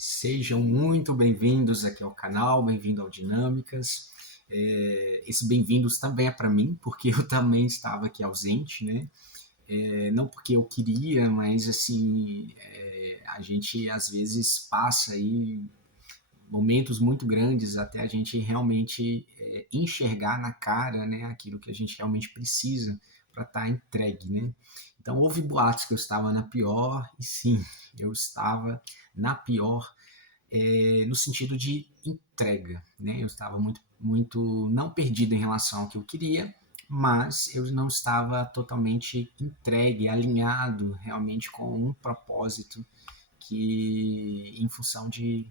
Sejam muito bem-vindos aqui ao canal, bem-vindo ao Dinâmicas. Esse bem-vindos também é para mim, porque eu também estava aqui ausente, né? Não porque eu queria, mas assim, a gente às vezes passa aí momentos muito grandes até a gente realmente enxergar na cara, né, aquilo que a gente realmente precisa para estar entregue, né? Então houve boatos que eu estava na pior, e sim, eu estava na pior no sentido de entrega, né? Eu estava muito não perdido em relação ao que eu queria, mas eu não estava totalmente entregue, alinhado realmente com um propósito que, em função de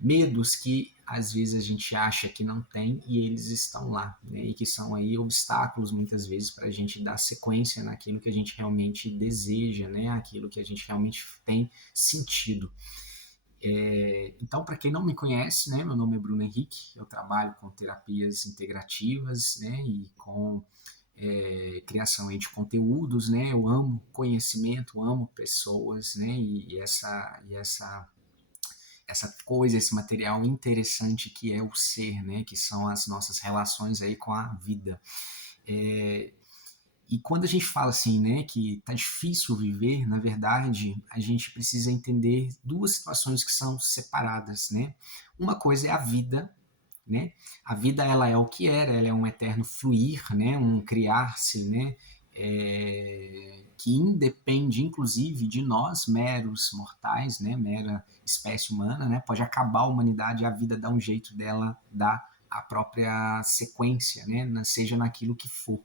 medos que às vezes a gente acha que não tem e eles estão lá, né? E que são aí obstáculos muitas vezes para a gente dar sequência naquilo que a gente realmente deseja, né? Aquilo que a gente realmente tem sentido. Então, para quem não me conhece, né, meu nome é Bruno Henrique, eu trabalho com terapias integrativas, né, e com criação aí de conteúdos, né, eu amo conhecimento, amo pessoas, né, essa coisa, esse material interessante que é o ser, né, que são as nossas relações aí com a vida. É, e quando a gente fala assim, né, que tá difícil viver, na verdade, a gente precisa entender duas situações que são separadas, né? Uma coisa é a vida, né? A vida ela é o que era, ela é um eterno fluir, né? Um criar-se, né? Que independe, inclusive, de nós, meros mortais, né? Mera espécie humana, né? Pode acabar a humanidade, a vida dá um jeito dela dar a própria sequência, né? Seja naquilo que for.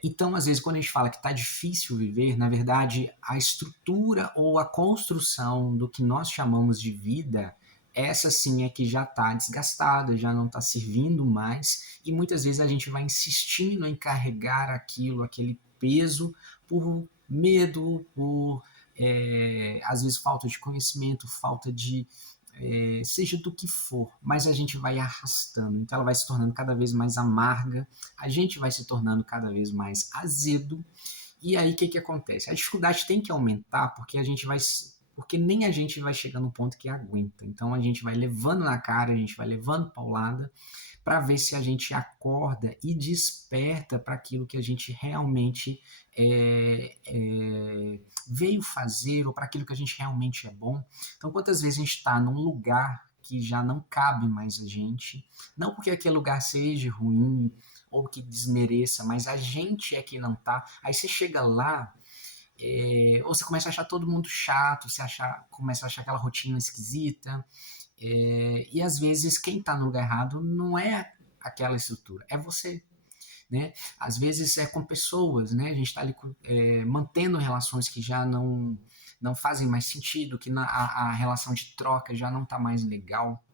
Então, às vezes, quando a gente fala que está difícil viver, na verdade, a estrutura ou a construção do que nós chamamos de vida, essa sim é que já está desgastada, já não está servindo mais, e muitas vezes a gente vai insistindo em carregar aquilo, aquele peso, por medo, por às vezes falta de conhecimento, falta de seja do que for, mas a gente vai arrastando, então ela vai se tornando cada vez mais amarga, a gente vai se tornando cada vez mais azedo, e aí o que acontece? A dificuldade tem que aumentar porque a gente vai porque nem a gente vai chegar no ponto que aguenta. Então a gente vai levando na cara, a gente vai levando paulada para ver se a gente acorda e desperta para aquilo que a gente realmente veio fazer ou para aquilo que a gente realmente é bom. Então, quantas vezes a gente está num lugar que já não cabe mais a gente, não porque aquele lugar seja ruim ou que desmereça, mas a gente é que não tá. Aí você chega lá, ou você começa a achar todo mundo chato, começa a achar aquela rotina esquisita, e às vezes quem está no lugar errado não é aquela estrutura, é você. Né? Às vezes é com pessoas, né? A gente está ali mantendo relações que já não fazem mais sentido, que a relação de troca já não está mais legal,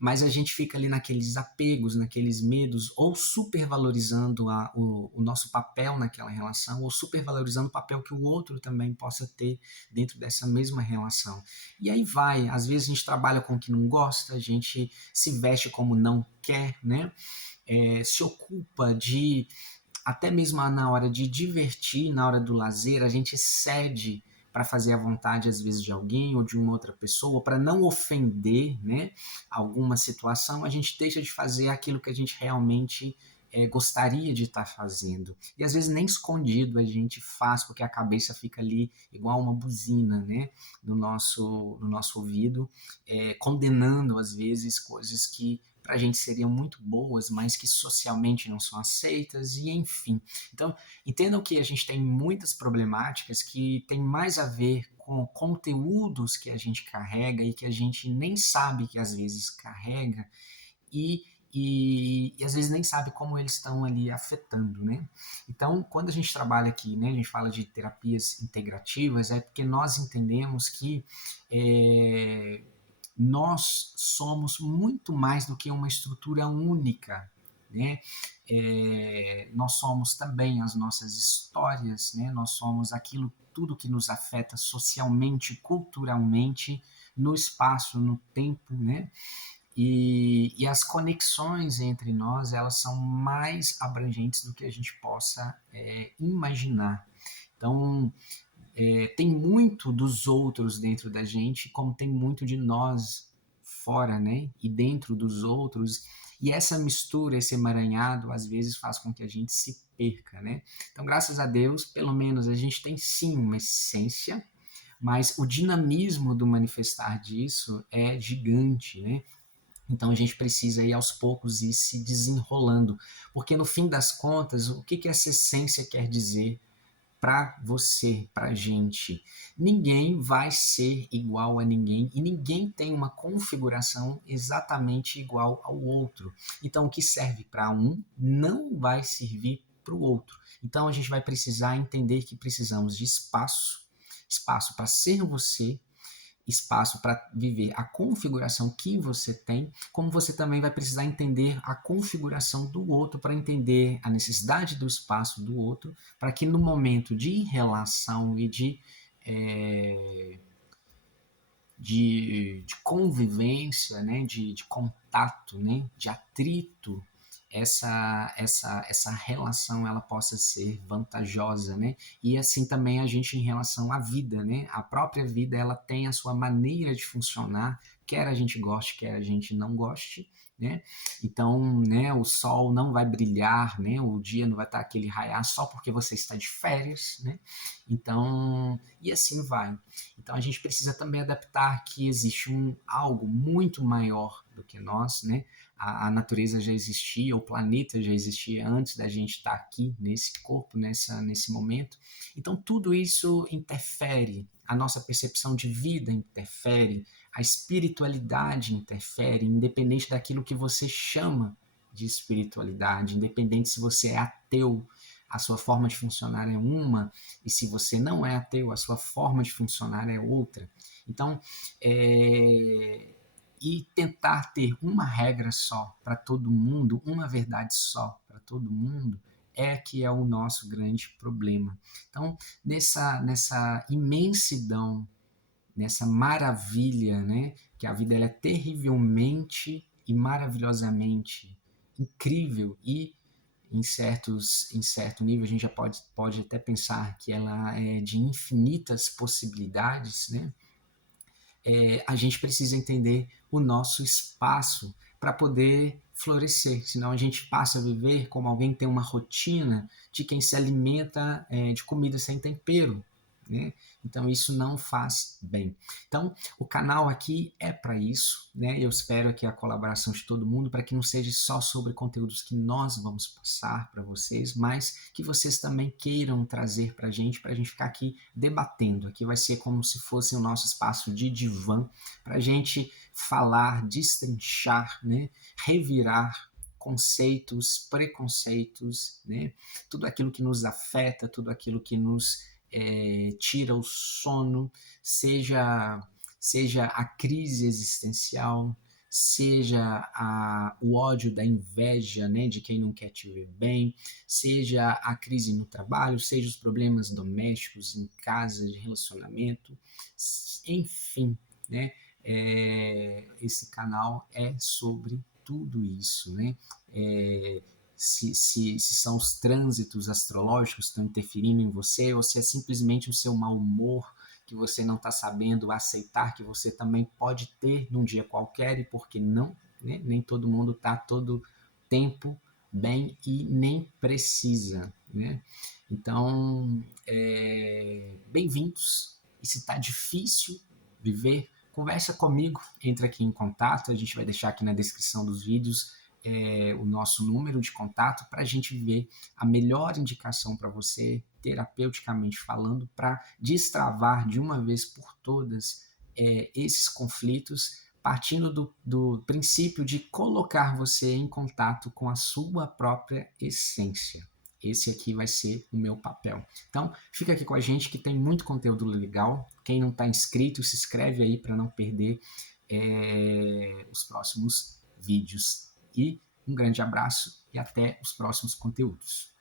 mas a gente fica ali naqueles apegos, naqueles medos, ou supervalorizando o nosso papel naquela relação, ou supervalorizando o papel que o outro também possa ter dentro dessa mesma relação. E aí vai, às vezes a gente trabalha com o que não gosta, a gente se veste como não quer, né? Se ocupa de, até mesmo na hora de divertir, na hora do lazer, a gente cede para fazer a vontade, às vezes, de alguém ou de uma outra pessoa, para não ofender, né, alguma situação, a gente deixa de fazer aquilo que a gente realmente gostaria de estar fazendo. E às vezes nem escondido a gente faz, porque a cabeça fica ali igual uma buzina, né, no nosso ouvido, condenando às vezes coisas que para a gente seriam muito boas, mas que socialmente não são aceitas, e enfim. Então, entendam que a gente tem muitas problemáticas que tem mais a ver com conteúdos que a gente carrega e que a gente nem sabe que às vezes carrega, e e às vezes nem sabe como eles estão ali afetando, né? Então, quando a gente trabalha aqui, né, a gente fala de terapias integrativas, é porque nós entendemos que é, nós somos muito mais do que uma estrutura única, né? Nós somos também as nossas histórias, né? Nós somos aquilo tudo que nos afeta socialmente, culturalmente, no espaço, no tempo, né? E as conexões entre nós, elas são mais abrangentes do que a gente possa imaginar. Então, tem muito dos outros dentro da gente, como tem muito de nós fora, né? E dentro dos outros. E essa mistura, esse emaranhado, às vezes faz com que a gente se perca, né? Então, graças a Deus, pelo menos a gente tem sim uma essência, mas o dinamismo do manifestar disso é gigante, né? Então a gente precisa ir aos poucos ir se desenrolando, porque no fim das contas, o que que essa essência quer dizer para você, para a gente? Ninguém vai ser igual a ninguém e ninguém tem uma configuração exatamente igual ao outro. Então o que serve para um não vai servir para o outro. Então a gente vai precisar entender que precisamos de espaço, espaço para ser você, espaço para viver a configuração que você tem, como você também vai precisar entender a configuração do outro para entender a necessidade do espaço do outro, para que no momento de relação e é, de convivência, né, de contato, né, de atrito, essa relação ela possa ser vantajosa, né? E assim também a gente em relação à vida, né? A própria vida ela tem a sua maneira de funcionar, quer a gente goste, quer a gente não goste, né? Então, né, o sol não vai brilhar, né? O dia não vai estar aquele raiar só porque você está de férias, né? Então, e assim vai. Então a gente precisa também adaptar que existe algo muito maior do que nós, né? A natureza já existia, o planeta já existia antes da gente estar aqui nesse corpo, nesse momento. Então tudo isso interfere, a nossa percepção de vida interfere, a espiritualidade interfere, independente daquilo que você chama de espiritualidade, independente se você é ateu, a sua forma de funcionar é uma, e se você não é ateu, a sua forma de funcionar é outra. Então, e tentar ter uma regra só para todo mundo, uma verdade só para todo mundo, é que é o nosso grande problema. Então, nessa imensidão, nessa maravilha, né, que a vida ela é terrivelmente e maravilhosamente incrível e em certo nível a gente já pode até pensar que ela é de infinitas possibilidades, né? A gente precisa entender o nosso espaço para poder florescer, senão a gente passa a viver como alguém que tem uma rotina de quem se alimenta de comida sem tempero, né? Então isso não faz bem. Então o canal aqui é para isso, né? Eu espero que a colaboração de todo mundo para que não seja só sobre conteúdos que nós vamos passar para vocês, mas que vocês também queiram trazer para a gente ficar aqui debatendo. Aqui vai ser como se fosse o nosso espaço de divã para a gente falar, destrinchar, né? Revirar conceitos, preconceitos, né? Tudo aquilo que nos afeta, tudo aquilo que nos tira o sono, seja a crise existencial, seja o ódio da inveja, né, de quem não quer te ver bem, seja a crise no trabalho, seja os problemas domésticos em casa, de relacionamento, enfim, né, esse canal é sobre tudo isso, né? Se são os trânsitos astrológicos que estão interferindo em você, ou se é simplesmente o seu mau humor, que você não está sabendo aceitar, que você também pode ter num dia qualquer, e por que não? Né? Nem todo mundo está todo tempo bem e nem precisa. Né? Então, bem-vindos. E se está difícil viver, conversa comigo, entra aqui em contato, a gente vai deixar aqui na descrição dos vídeos o nosso número de contato para a gente ver a melhor indicação para você, terapeuticamente falando, para destravar de uma vez por todas esses conflitos, partindo do princípio de colocar você em contato com a sua própria essência. Esse aqui vai ser o meu papel. Então, fica aqui com a gente que tem muito conteúdo legal. Quem não está inscrito, se inscreve aí para não perder os próximos vídeos. E um grande abraço e até os próximos conteúdos.